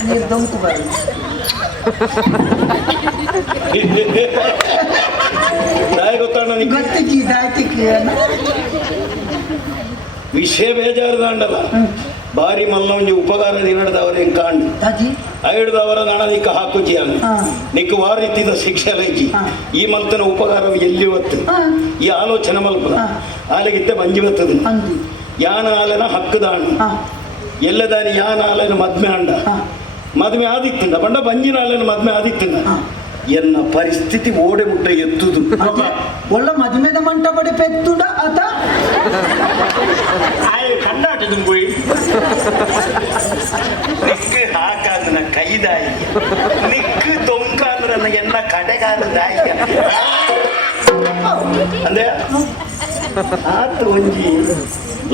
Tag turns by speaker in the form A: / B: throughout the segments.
A: ನೀರು ದೊಂಕು ಬರಲಿ
B: ದಾಯ ಗೊತ್ತಾಣ ನಿಕ್ಕೆ
A: ಗೊತ್ತಿಕ್ಕಿ ದಾಯ್ತಿಕ್ಕಿ
B: ವಿಷಯ ಬೇಜಾರು ದಾಂಡಲ್ಲ ಬಾರಿ ಮಲ್ಲ ಒಂಜಿ ಉಪಕಾರ ದಿನಡದವರ ಹೆಂಗ್ ಕಾಂಡು
A: ತಾಜಿ?
B: ಐಡ್ದವರ ನಣ ನಿಕ್ಕ ಹಾಕುಜಿ ಅನ್ನ. ನಿಕ್ಕ ವಾರ ರೀತಿದ ಶಿಕ್ಷೆ ಲೈಜಿ ಈ ಮಂತನ ಉಪಕಾರ ಎಲ್ಲಿ
A: ಒತ್ತು
B: ಈ ಆಲೋಚನೆ ಮಲ್ಪದ. ಆಲಗಿತ್ತೆ ಬಂಜಿ ಬರ್ತದ. ಯಾನ ಆಲನ ಹಕ್ಕದಾಣ.
A: ಹಾ.
B: ಎಲ್ಲದಾನಿ ಯಾನ ಆಲನ ಮದ್ಮೆ ಅಂಡ. ಮದ್ಮೆ ಆದಿತ್ತಿಂದ? ಬಂಡ ಬಂಜಿನ ಆಲನ ಮದ್ಮೆ ಆದಿತ್ತಿಂದ? ಎನ್ನ ಪರಿಸ್ಥಿತಿ ಓಡೆ ಮುಟ್ಟ ಎತ್ತುದು.
A: ಒಳ್ಳ ಮದುವೆದ ಮಂಟಪಡಿ ಪೆತ್ತುಡ ಅತ?
B: ಆಯ ಕಣ್ಣಾಟದ പോയി ನಿಕ್ ಹಾಕಾದ್ರ ಕೈದಾಯಿ. ನಿಕ್ ತೊಂಕಾದ್ರ ಎನ್ನ ಕಡೆಗಾಲದಾಯಿ. ಅಂದ್ರೆ ಆತ ಒಂಜಿ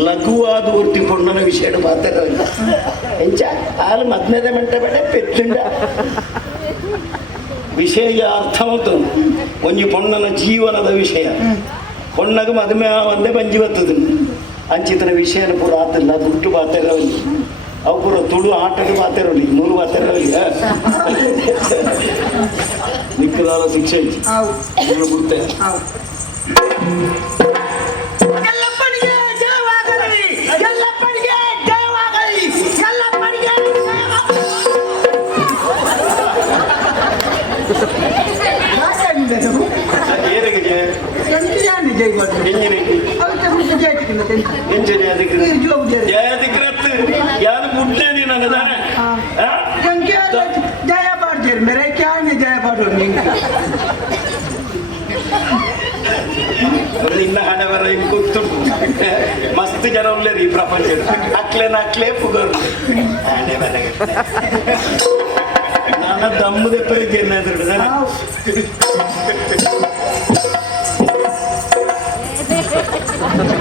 B: ಲಘುವಾದ ಊರ್ತಿ ಪೊಣ್ಣನ ವಿಷಯ ಮಾತಾಡಲ್ಲ ಎಂಚ ಆಲು ಮದ್ಮೇದ ಮಂಟ ಬೇಡ ಪೆತ್ತುಂಡ. ವಿಷಯ ಅರ್ಥವಂತು ಒಂಜಿ ಪೊಣ್ಣನ ಜೀವನದ ವಿಷಯ. ಪೊಣ್ಣಗ ಮದುವೆ ಒಂದೇ ಬಂಜಿ ಬರ್ತದ. ಅಂಚಿತನ ವಿಷಯನ ಪೂರ ಆತಿಲ್ಲ ದುಡ್ಡು ಬಾತಿರವಲ್ಲಿ ಅವು ಪೂರ ತುಳು ಆಟದ ಬಾತಿರವಲ್ಲಿ ಮೂರು ಬಾತಿರವಲ್ಲಿ ನಿಕ್ಕದಾದ ಶಿಕ್ಷೆ ಐತಿ ಏರಿಗೆ ಜಯ ಎಂಜಿನ ಎಂಜಿನ ಅದಕ್ಕೆ ಜಯದಿಕ್ರತ್ ಯಾರು ಮುಡ್ಲೆ ನೀನು ಅನ್ನದಾನೆ
A: ಜಯ ಪಾಡ್ತೀರಿ ಮೇರೆ ಕ್ಯಾ ಜಯ ಪಾಡೋರು ನಿಂಗೆ
B: ನಿನ್ನ ಹಣೆ ಬರ ಹಿಂಗ್ ಗೊತ್ತುಂಟು ಮಸ್ತ್ ಜನ ಉಳ್ಳೇರಿ ಈ ಪ್ರಪಂಚ ಅಕ್ಲೆ ನಕ್ಲೆ ಪುಗರು ಹಣೆ ಬರಗೆ ನನ್ನ ದಮ್ಮದೆ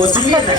A: 我经验
C: 在